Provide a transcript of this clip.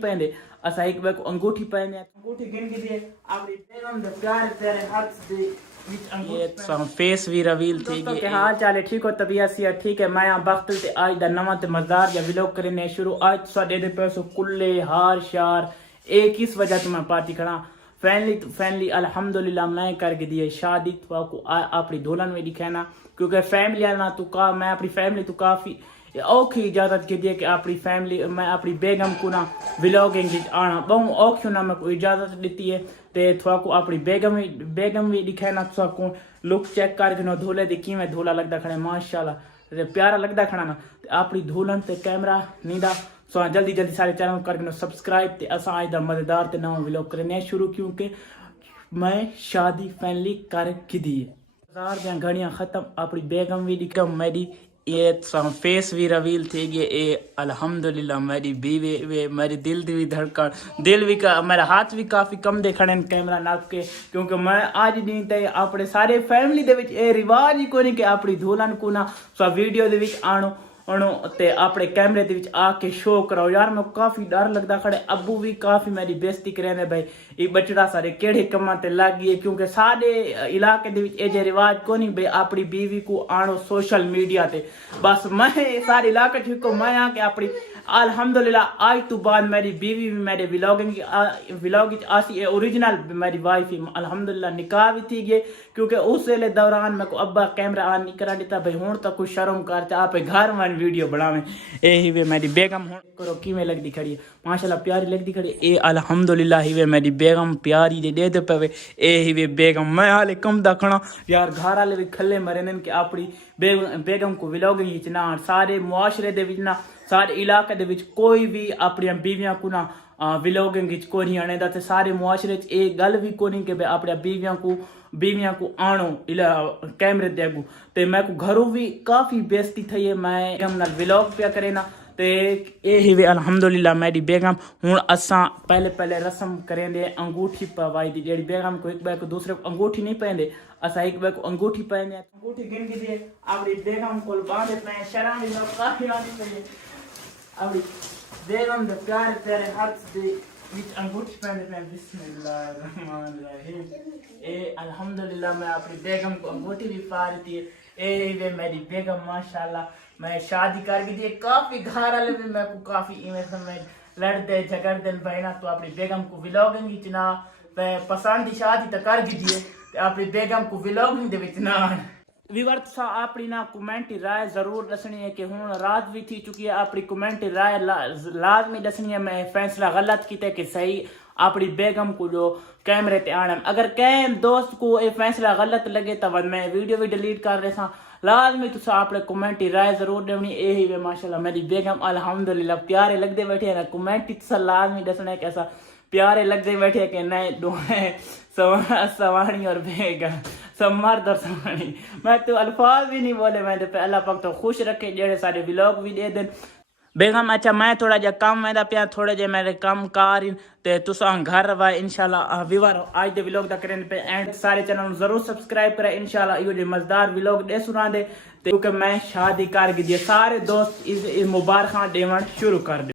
पहनते असा एक बार को अंगूठी पहने अंगूठी गिन के दिए आपने बेगम दे प्यारे प्यारे हाथ दे ये फेस भी रिवील थी कि हाल चाल है ठीक हो तबीयत सी ठीक है मैं यहाँ वक्त ते आज दा नवा ते मज़ेदार या व्लॉग करने शुरू आज साडे दे पैसो कुल्ले हार शार एक इस वजह तो मैं पार्टी करा फैमिली अल्हम्दुलिल्लाह मैं करके दिए शादी तो आपको अपनी दुल्हन में दिखाना क्योंकि फैमिली ना तो का मैं अपनी फैमिली तो काफ़ी औखी इजाज़त के दिए कि अपनी फैमिली मैं अपनी बेगम को ना व्लॉगिंग आना बहुत औखी ना मैं को इजाज़त दी है तो थोड़ा को अपनी बेगम भी दिखाना थोड़ा को लुक चेक करके ना धोले दी कि मैं धोला लगता खड़े माशाल्लाह प्यारा लगता खड़ा ना अपनी दुल्हन ते कैमरा नींदा सो जल्दी सारे चैनल करके सब्सक्राइब ते असा आज दा मजेदार ते नवा व्लॉग करने शुरू क्योंकि मैं शादी फैमिली कर दी है घड़ियाँ ख़त्म अपनी बेगम भी दिखम मेरी ये फेस भी रिवील थी गए ये अल्हम्दुलिल्लाह मेरी बीवी मेरी दिल भी धड़कन दिल भी का मेरा हाथ भी काफ़ी कम देखने कैमरा नाप के क्योंकि मैं आज नहीं ते अपने सारे फैमिली दे विच ये रिवाज ही कोई नहीं कि अपनी दुल्हन को ना वीडियो दे विच आनो ते अपने कैमरे दे विच आके शो कराओ यार मैं काफ़ी डर लगता खड़े अबू भी काफ़ी मेरी बेइज्जती करे भाई ये बचड़ा सारे केड़े कम्मा ते लग गए क्योंकि सारे इलाके दे विच ये रिवाज को नहीं भाई अपनी बीवी को आनो सोशल मीडिया ते बस मैं सारे इलाके को मैं आके अपनी अल्हम्दुलिल्लाह आज तो बाद मेरी बीवी भी मेरे व्लॉग आसी ओरिजिनल मेरी वाइफ अल्हम्दुलिल्लाह निकाह भी थी गए क्योंकि उस वेले दौरान मैं को अब्बा कैमरा ऑन नहीं करा देता भाई हूँ तक कुछ शर्म करते आप घर में वीडियो बनावे यही वे मेरी बेगम हूँ करो कि में लगती खड़ी है माशाल्लाह प्यारी लगती खड़ी ए अल्हम्दुलिल्लाह ही वे मेरी बेगम प्यारी दे पे यही वे बेगम मैं हाले कम दखना यार घर वाले भी खले मरे न कि अपनी बेगम को व्लॉगिंग खिंचना सारे मुआशरे दे विच ना सारे इलाके दे विच कोई भी अपनी बीवियां को ना व्लॉगिंग को नहीं आने दा सारे मुआशरे च एक गल भी को नहीं कि अपनी बीवियां को आनो कैमरे दे अगू ते मैं को घरों भी काफ़ी बेइज्जती थी है मैं हम नाल व्लॉग पे करे ना ते यही वे अल्हम्दुलिल्लाह मेरी बेगम हूँ असा पहले रस्म करें दे अंगूठी पवाई दी जेडी बेगम को एक बार को दूसरे को अंगूठी नहीं पहनते असा एक बार को अंगूठी पहने अंगूठी गिन के दिए अपनी बेगम को बांधे पे शर्म भी काफ़ी आनी चाहिए अपनी बेगम दे प्यारे प्यारे हाथ दे विच अंगूठी पहने पे बिस्मिल्लाहिर्रहमानिर्रहीम ए अल्हम्दुलिल्लाह मैं अपनी बेगम को अंगूठी भी पा रही थी ए वे मेरी बेगम माशाल्लाह मैं शादी करके दिए काफ़ी घर वाले भी मैं को काफ़ी इवें समय लड़ते झगड़ते बहना तो अपनी बेगम को व्लॉगिंग इतना पसंद शादी तो कर दीजिए अपनी बेगम को व्लॉगिंग दे विच ना विवर्त सा अपनी ना कमेंट राय जरूर दसनी है कि हूँ रात भी थी चुकी है अपनी कमेंट राय लाजमी दसनी है मैं फैसला गलत किया कि सही अपनी बेगम को जो कैमरे ते आना अगर कैम दोस्त को ये फैसला गलत लगे तब मैं वीडियो भी डिलीट कर रहा था लाजमी तुसा अपने कमेंट राय जरूर देनी यही वे माशाल्लाह मेरी बेगम अल्हम्दुलिल्लाह प्यारे लगते बैठे ना कमेंट तुसा लाजमी दसना है कैसा प्यारे लगते बैठे कि नए दोहे सवानी और बेगम सब मर्द और सवानी मैं तो अल्फाज भी नहीं बोले मैं तो अल्लाह पाक तो खुश रखे जेड़े सारे व्लॉग भी दे दें बेगम अच्छा मैं थोड़ा जा कम वेंदा पिया थोड़े जे मेरे कम कार ते तुसा घर वा इंशाल्लाह विवर आज दे व्लॉग दा करें पे एंड सारे चैनल जरूर सब्सक्राइब करें इंशाल्लाह यो जे मजेदार व्लॉग दे सुना दे क्योंकि मैं शादी कर गई सारे दोस्त इस मुबारक देवन शुरू कर दे